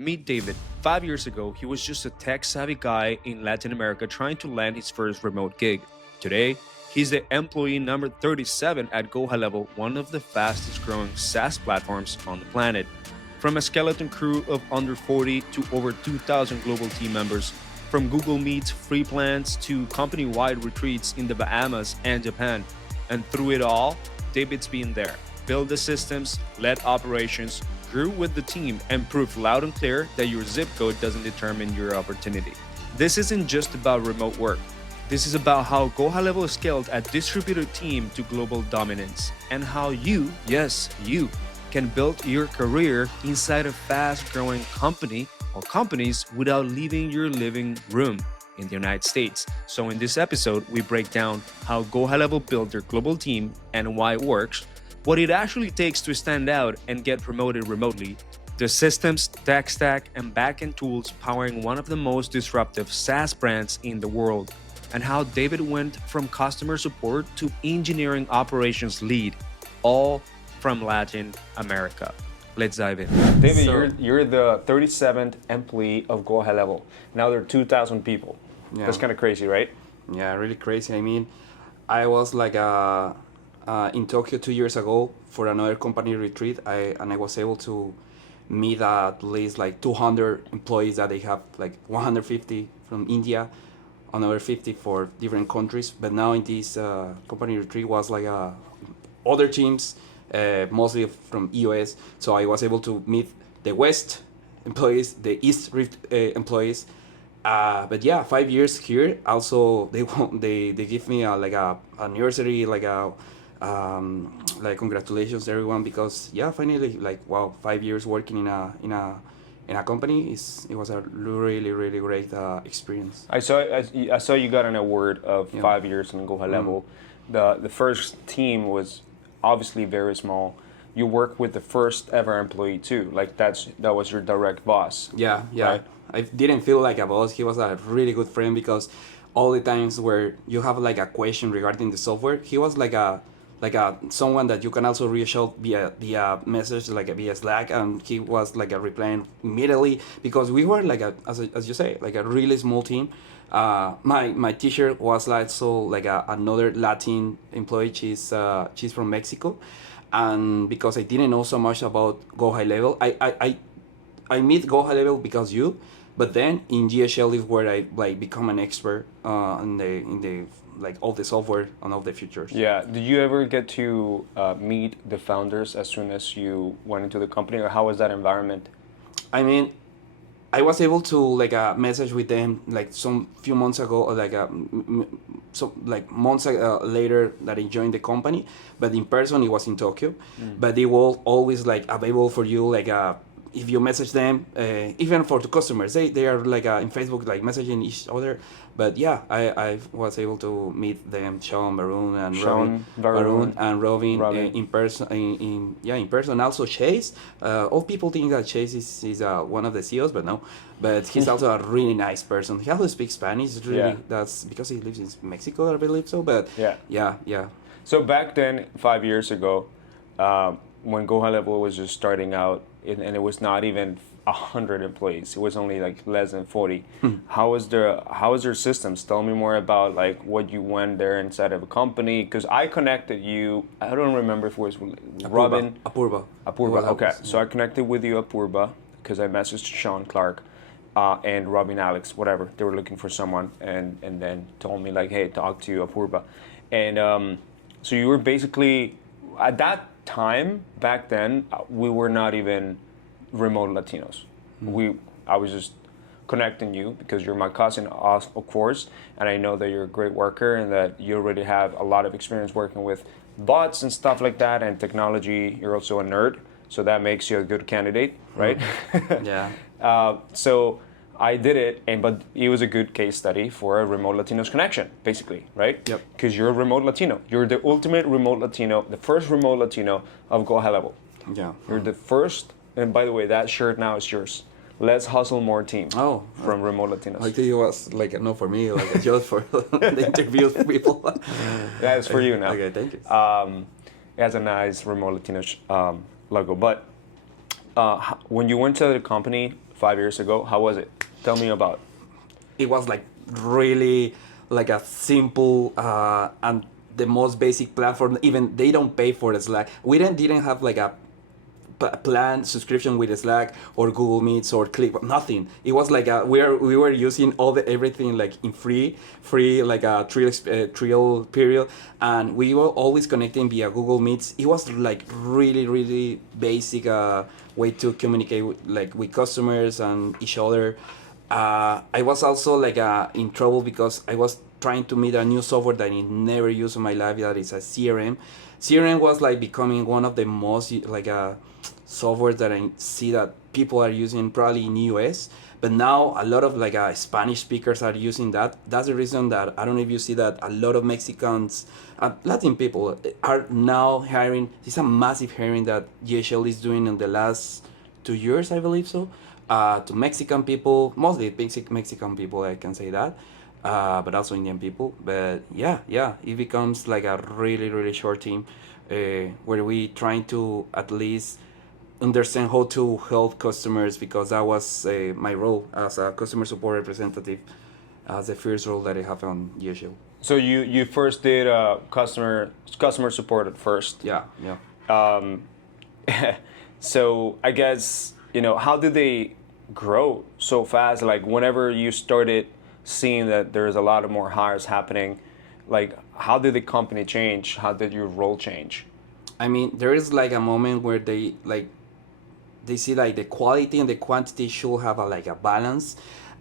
Meet David. 5 years ago, he was just a tech-savvy guy in Latin America trying to land his first remote gig. Today, he's the employee number 37 at GoHighLevel, one of the fastest-growing SaaS platforms on the planet. From a skeleton crew of under 40 to over 2,000 global team members, from Google Meets free plans to company-wide retreats in the Bahamas and Japan. And through it all, David's been there, built the systems, led operations, grew with the team, and proved loud and clear that your zip code doesn't determine your opportunity. This isn't just about remote work. This is about how GoHighLevel scaled a distributed team to global dominance, and how you, yes, you, can build your career inside a fast-growing company or companies without leaving your living room in the United States. So in this episode, we break down how GoHighLevel built their global team and why it works, what it actually takes to stand out and get promoted remotely, the systems, tech stack, and backend tools powering one of the most disruptive SaaS brands in the world, and how David went from customer support to engineering operations lead, all from Latin America. Let's dive in. David, you're the 37th employee of GoHighLevel. Now there are 2,000 people. Yeah. That's kind of crazy, right? Yeah, really crazy. I mean, I was like in Tokyo 2 years ago for another company retreat, and I was able to meet at least like 200 employees that they have, like 150 from India, another 50 for different countries. But now in this company retreat was like other teams, mostly from US. So I was able to meet the West employees, the East employees. But yeah, 5 years here. Also, they give me like a anniversary, like congratulations everyone, because yeah, finally, like wow, 5 years working in a company it was a really great experience. I saw you got an award of 5 years in GoHighLevel. The first team was obviously very small. You work with the first ever employee too. Like that was your direct boss. Yeah. Right? I didn't feel like a boss. He was a really good friend, because all the times where you have like a question regarding the software, he was like a someone that you can also reach out via message, like via Slack, and he was like a replying immediately, because we were like as you say, like a really small team. My teacher was like another Latin employee. She's from Mexico, and because I didn't know so much about GoHighLevel, I meet GoHighLevel because you, but then in GHL is where I like become an expert in the like all the software and all the features. Yeah. Did you ever get to meet the founders as soon as you went into the company, or how was that environment? I mean, I was able to like message with them like some few months ago, or like months later that I joined the company, but in person it was in Tokyo. But they were always like available for you, like if you message them, even for the customers, they are like in Facebook, like messaging each other. But yeah, I was able to meet them, Sean, Varun, and Robin. In person. In person. Also Chase. All people think that Chase is one of the CEOs, but no. But he's also a really nice person. He also speaks Spanish. Really, that's because he lives in Mexico, I believe so. But yeah. So back then, 5 years ago, when GoHighLevel was just starting out, and it was not even 100 employees, it was only like less than 40. How was their systems? Tell me more about like what you went there inside of a company, because I connected you. I don't remember if it was Robin. Apurva. Okay, so I connected with you Apurva because I messaged Sean Clark and Robin Alex, whatever. They were looking for someone, and then told me like, hey, talk to Apurva. And so you were basically, at that time, back then, we were not even remote Latinos. I was just connecting you because you're my cousin, of course, and I know that you're a great worker and that you already have a lot of experience working with bots and stuff like that and technology. You're also a nerd, so that makes you a good candidate, right? Yeah. So I did it, but it was a good case study for a remote Latinos connection, basically, right? Yep. Because you're a remote Latino. You're the ultimate remote Latino, the first remote Latino of GoHighLevel. Yeah. You're the first, and by the way, that shirt now is yours. Let's hustle more team. From remote Latinos. I think it was like not for me, like just for the interview people. Yeah, it's for you now. Okay, thank you. It has a nice remote Latino logo. But when you went to the company 5 years ago? How was it? Tell me about. It was like really like a simple and the most basic platform. Even they don't pay for the Slack. We didn't have like a plan subscription with Slack or Google Meets or Click, nothing. It was like we were using all the everything like in free like a trial period, and we were always connecting via Google Meets. It was like really basic way to communicate with customers and each other. I was also like in trouble because I was trying to meet a new software that I never used in my life. That is a CRM. CRM was like becoming one of the most like software that I see that people are using probably in US. But now a lot of like Spanish speakers are using that. That's the reason that I don't know if you see that a lot of Mexicans, Latin people are now hiring. It's a massive hiring that GHL is doing in the last 2 years, I believe so. To Mexican people, mostly basic Mexican people, I can say that, but also Indian people. But yeah, it becomes like a really short team where we trying to at least understand how to help customers, because that was my role as a customer support representative, as the first role that I have on GSL. So you first did customer support at first. Yeah. So I guess, how did they grow so fast? Like whenever you started seeing that there's a lot of more hires happening, like how did the company change? How did your role change? I mean, there is like a moment where they see like the quality and the quantity should have a balance,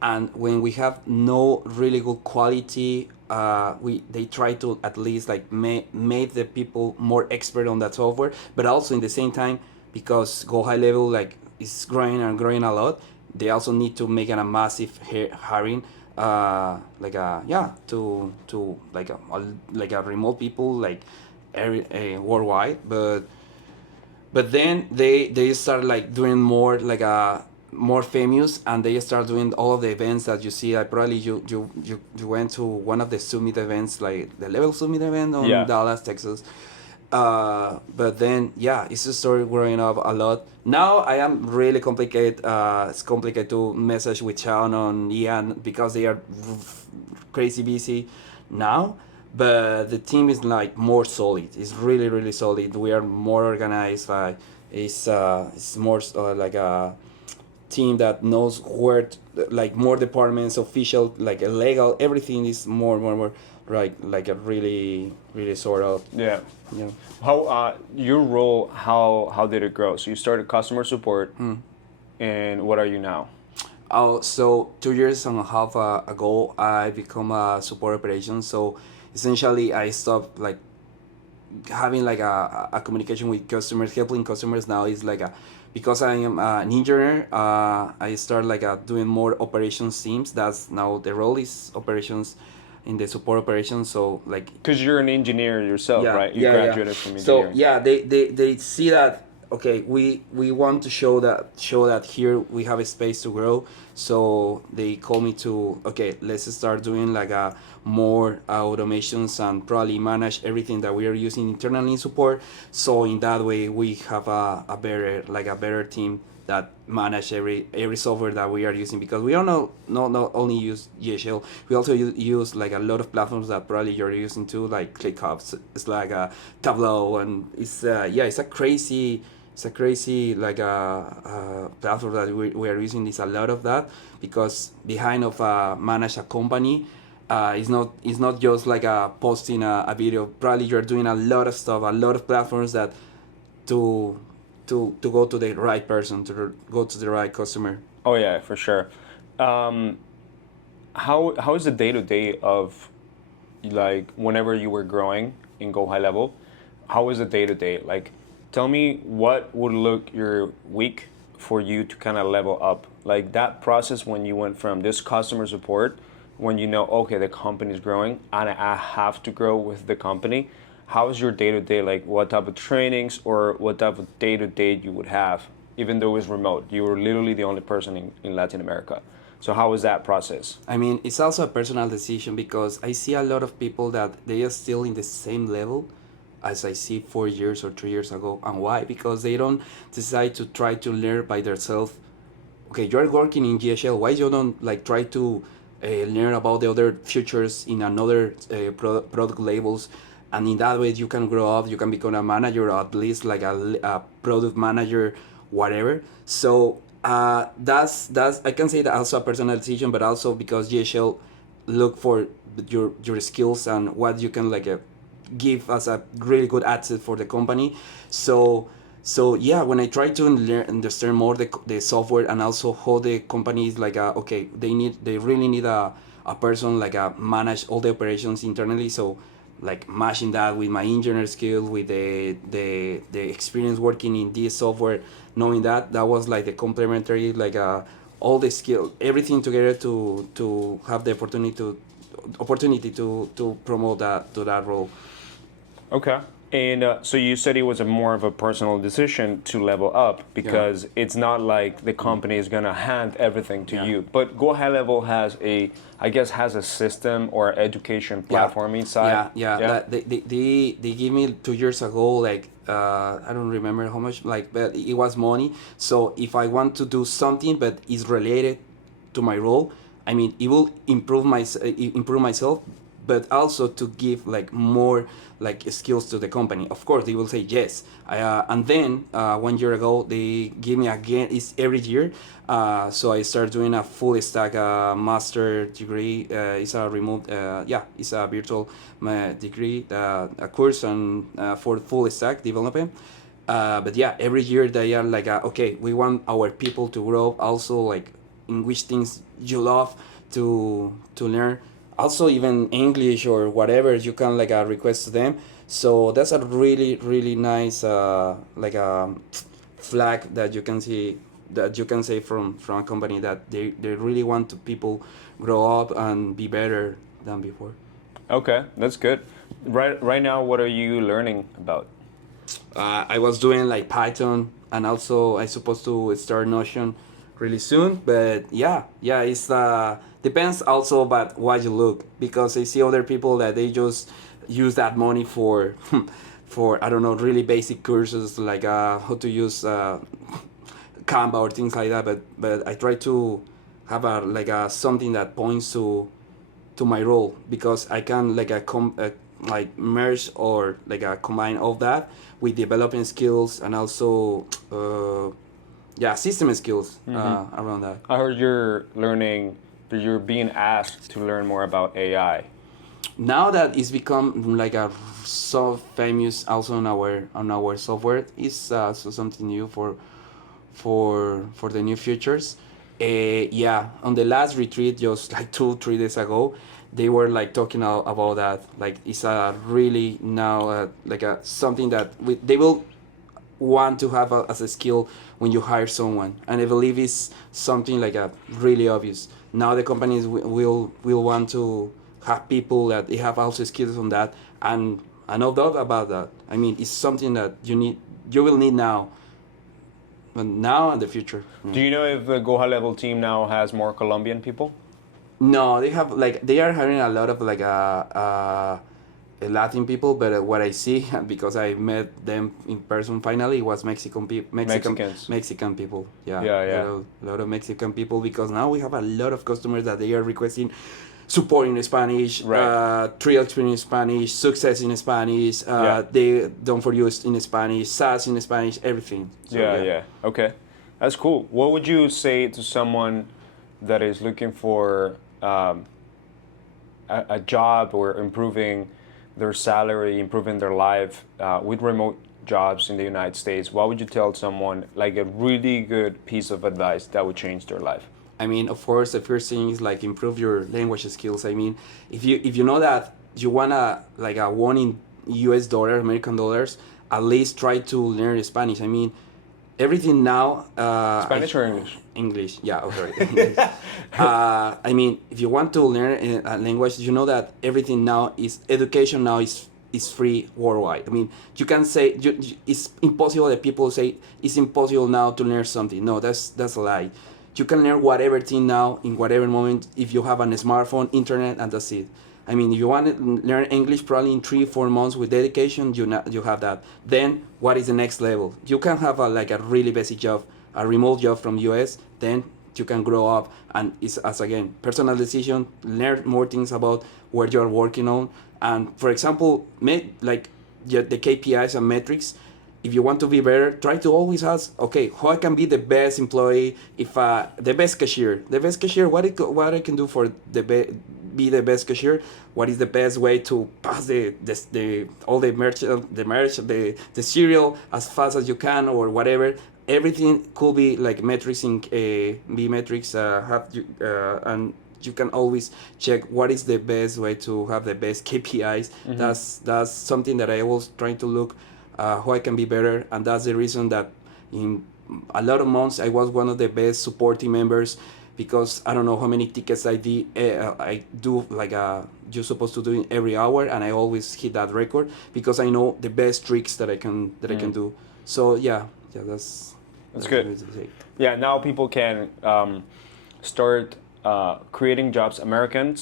and when we have no really good quality, they try to at least like make the people more expert on that software, but also in the same time, because GoHighLevel like is growing and growing a lot, they also need to make a massive hiring, to like a remote people like worldwide. But then they start like doing more like more famous, and they start doing all of the events that you see. Like probably you went to one of the summit events, like the Level Summit event on Dallas, Texas. But then it's just started growing up a lot. Now I am really complicated. It's complicated to message with Sean on Ian because they are crazy busy now. But the team is like more solid. It's really solid. We are more organized. It's more like a team that knows where like more departments, official, like legal, everything is more right, like a really sort of. Yeah. How your role? How did it grow? So you started customer support, and what are you now? Oh, so 2 years and a half ago, I become a support operations. So essentially, I stopped like having like a communication with customers, helping customers. Now is like because I am an engineer, I start like doing more operations teams. That's now the role is operations in the support operations. So like because you're an engineer yourself, right? You graduated from engineering. So they see that okay, we want to show that here we have a space to grow. So they call me to okay, let's start doing like more automations and probably manage everything that we are using internally in support. So in that way we have a better team that manage every software that we are using, because we don't not only use GHL, we also use like a lot of platforms that probably you're using too, like ClickUp, it's like a Tableau, and it's it's a crazy like a platform that we are using. Is a lot of that, because behind of manage a company, it's not just like posting a video. Probably you're doing a lot of stuff, a lot of platforms that to go to the right person, to go to the right customer. Oh yeah, for sure. How is the day-to-day of like whenever you were growing in GoHighLevel? How was the day-to-day? Like, tell me what would look your week for you to kind of level up. Like that process when you went from this customer support, when you know, okay, the company is growing and I have to grow with the company. How is your day-to-day? Like what type of trainings or what type of day-to-day you would have, even though it's remote? You were literally the only person in Latin America. So how was that process? I mean, it's also a personal decision, because I see a lot of people that they are still in the same level as I see 4 years or 3 years ago. And why? Because they don't decide to try to learn by themselves okay, you're working in GHL. Why you don't like try to learn about the other futures in another product labels, and in that way you can grow up. You can become a manager, or at least like a product manager, whatever. So that's I can say that also a personal decision, but also because GHL look for your skills and what you can like give as a really good asset for the company. So yeah, when I try to understand more the software and also how the company is like okay, they really need a person like manage all the operations internally. So like matching that with my engineer skill, with the experience working in this software, knowing that was like the complementary like all the skill, everything together to have the opportunity to promote that to that role. Okay. And so you said it was a more of a personal decision to level up because it's not like the company is gonna hand everything to you. But GoHighLevel has I guess has a system or education platform inside. Like, they gave me 2 years ago like I don't remember how much like, but it was money. So if I want to do something but is related to my role, I mean it will improve myself, but also to give like more like skills to the company. Of course they will say yes. And then 1 year ago they give me again, it's every year. So I start doing a full stack master degree. It's a remote it's a virtual degree, a course on for full stack development. But yeah, every year they are like okay, we want our people to grow also, like in which things you love to learn, also even English or whatever you can like request to them. So that's a really nice like a flag that you can see, that you can say from a company that they really want to people grow up and be better than before. Okay, that's good. Right now, what are you learning about? I was doing like Python, and also I supposed to start Notion really soon. But yeah, it's depends also about what you look, because I see other people that they just use that money for for I don't know, really basic courses like how to use Canva or things like that. But I try to have a like a something that points to my role, because I can like like merge or like combine all that with developing skills and also system skills around that. I heard you're being asked to learn more about AI. Now that it's become like a so famous also on our software, is so something new for the new futures. On the last retreat, just like 2 3 days ago, they were like talking about that. Like it's a really now like a something that they will want to have as a skill when you hire someone, and I believe it's something like a really obvious. Now the companies will want to have people that they have also skills on that, and no doubt about that. I mean, it's something that you will need now, and now and the future. Do you know if the GoHighLevel team now has more Colombian people? No, they have like they are hiring a lot of like Latin people, but what I see because I met them in person finally was Mexicans. Mexican people. Yeah, Yeah. a lot of Mexican people, because now we have a lot of customers that they are requesting support in Spanish, Right. trial experience in Spanish, success in Spanish, they don't for you in Spanish, SaaS in Spanish, everything. So, Yeah. Okay, that's cool. What would you say to someone that is looking for a job or improving their salary, improving their life with remote jobs in the United States? What would you tell someone, like a really good piece of advice that would change their life? I mean, of course, the first thing is like improve your language skills. I mean, if you know that you wanna like a one in U.S. dollar, American dollars, at least try to learn Spanish. I mean, everything now. Spanish or English? English, yeah, okay. I mean, if you want to learn a language, you know that everything now is education now is free worldwide. I mean, you can say it's impossible that people say it's impossible now to learn something. No, that's a lie. You can learn whatever thing now in whatever moment if you have a smartphone, internet, and that's it. I mean, if you want to learn English, probably in 3 4 months with dedication, you have that. Then what is the next level? You can have like a really basic job, a remote job from US. Then you can grow up, and it's, as again, personal decision. Learn more things about where you're working on, and for example, like the KPIs and metrics. If you want to be better, try to always ask, okay, how I can be the best employee, if the best cashier, what I can do for be the best cashier, what is the best way to pass the all the cereal as fast as you can, or whatever. Everything could be like metrics in be metrics have you and you can always check what is the best way to have the best KPIs. That's something that I was trying to look how I can be better, and that's the reason that in a lot of months I was one of the best support team members, because I don't know how many tickets I do like you're supposed to do every hour, and I always hit that record because I know the best tricks that I can do. So that's good. Yeah, now people can start creating jobs. American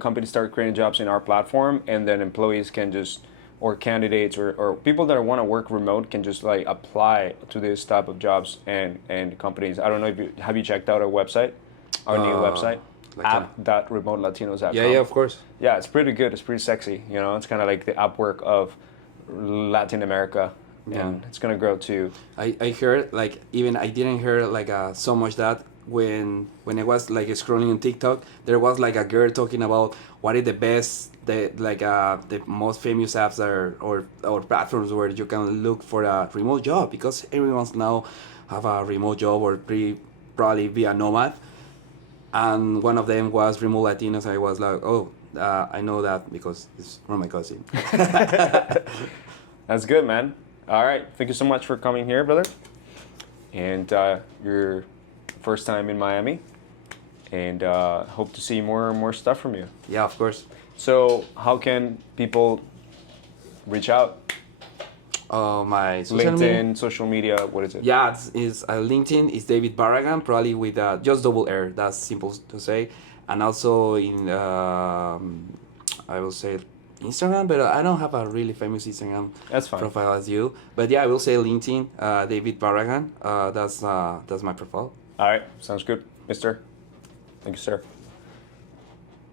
companies start creating jobs in our platform, and then employees can just, or candidates or people that want to work remote can just like apply to this type of jobs and companies. I don't know if have you checked out our website, our new website, app.remotelatinos.com. Yeah, of course. Yeah, it's pretty good. It's pretty sexy. You know, it's kind of like the Upwork of Latin America, and it's gonna grow too. I heard, like, even I didn't hear like so much that when I was like scrolling on TikTok, there was like a girl talking about what is the best, the most famous apps or platforms where you can look for a remote job, because everyone's now have a remote job or probably be a nomad, and one of them was Remote Latinos. I was like, oh, I know that because it's from my cousin. That's good, man. All right, thank you so much for coming here, brother, and your first time in Miami, and hope to see more stuff from you. Yeah, of course. So how can people reach out? My LinkedIn, social media, what is it? Yeah, it's LinkedIn is David Barragan, probably with just double R. That's simple to say. And also in I will say Instagram, but I don't have a really famous Instagram profile as you. But yeah, I will say LinkedIn, David Barragan. That's my profile. All right, sounds good, mister. Thank you, sir.